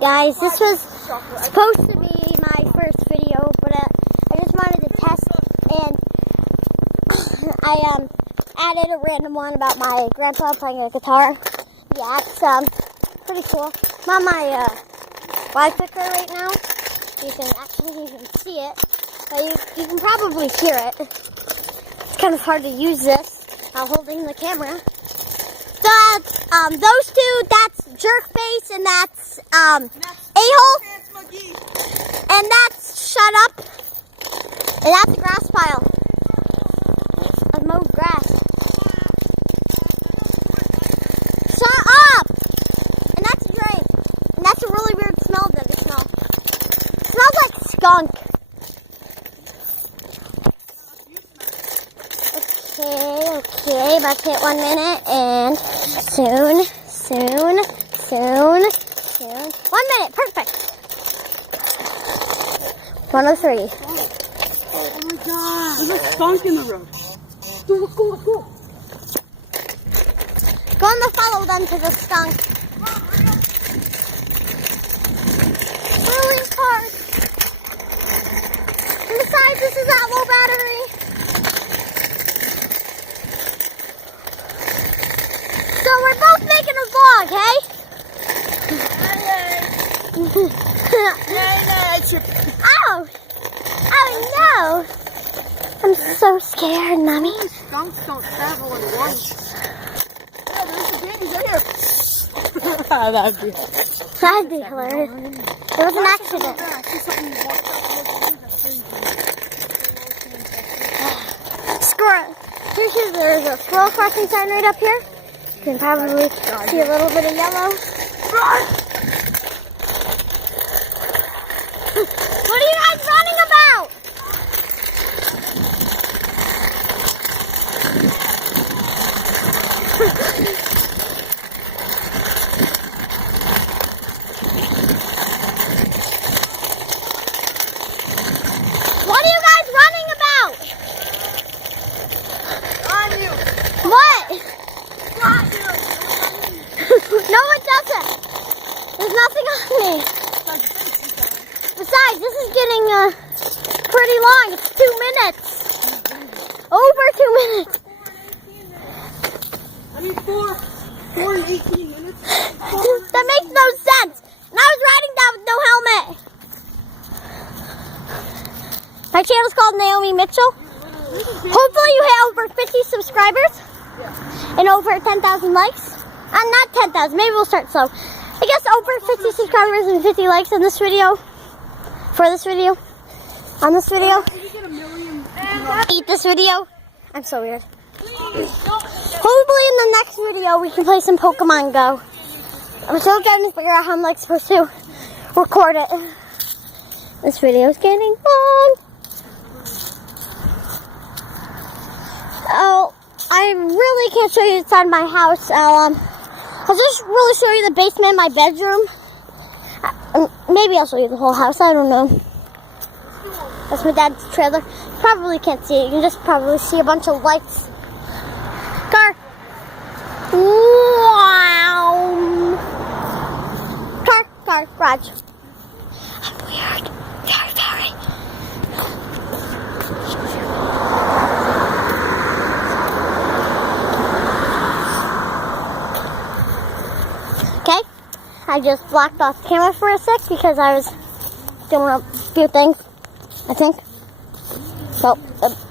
Guys, this was supposed to be my first video, but I just wanted to test, and I added a random one about my grandpa playing a guitar. Yeah, it's pretty cool. I'm on my live picker right now. You can actually even see it, but you can probably hear it. It's kind of hard to use this while holding the camera. Those two, that's Jerkface, and that's A-Hole, and that's Shut Up, and that's a grass pile of mowed grass. Shut up! And that's a drain, and that's a really weird smell that I smell. It smells like skunk. Okay, about to hit 1 minute, and soon. 1 minute, perfect. 103. Oh my god, there's a skunk in the road. Go. Go on the follow then to the skunk. Really hard. And besides, this is at low battery. So we're both making a vlog, hey? Ow! Oh no! I'm so scared, Mommy. Skunks don't travel at once. Yeah, there's the babies right here. That'd be hilarious. It was an accident. Squirrel. There's a squirrel crossing sign right up here. You can probably see a little bit of yellow. What are you guys running about? What are you guys running about? On you. What? On you. No, it doesn't. There's nothing on me. Besides, this is getting pretty long. It's 2 minutes. Over 2 minutes. I mean, 4 and 18 minutes. That makes no sense. And I was riding that with no helmet. My channel's called Naomi Mitchell. Hopefully you hit over 50 subscribers and over 10,000 likes. Not 10,000, maybe we'll start slow. I guess over 50 subscribers and 50 likes on this video. For this video. On this video. Eat this video. I'm so weird. Hopefully in the next video we can play some Pokemon Go. I'm still trying to figure out how I'm supposed to record it. This video is getting long. Oh, I really can't show you inside my house. I'll just really show you the basement, my bedroom. Maybe I'll show you the whole house. I don't know. That's my dad's trailer. Probably can't see it. You can just probably see a bunch of lights. Car. Wow. Car, garage. I'm weird. Very. Okay. I just blocked off the camera for a sec because I was doing a few things, I think. So,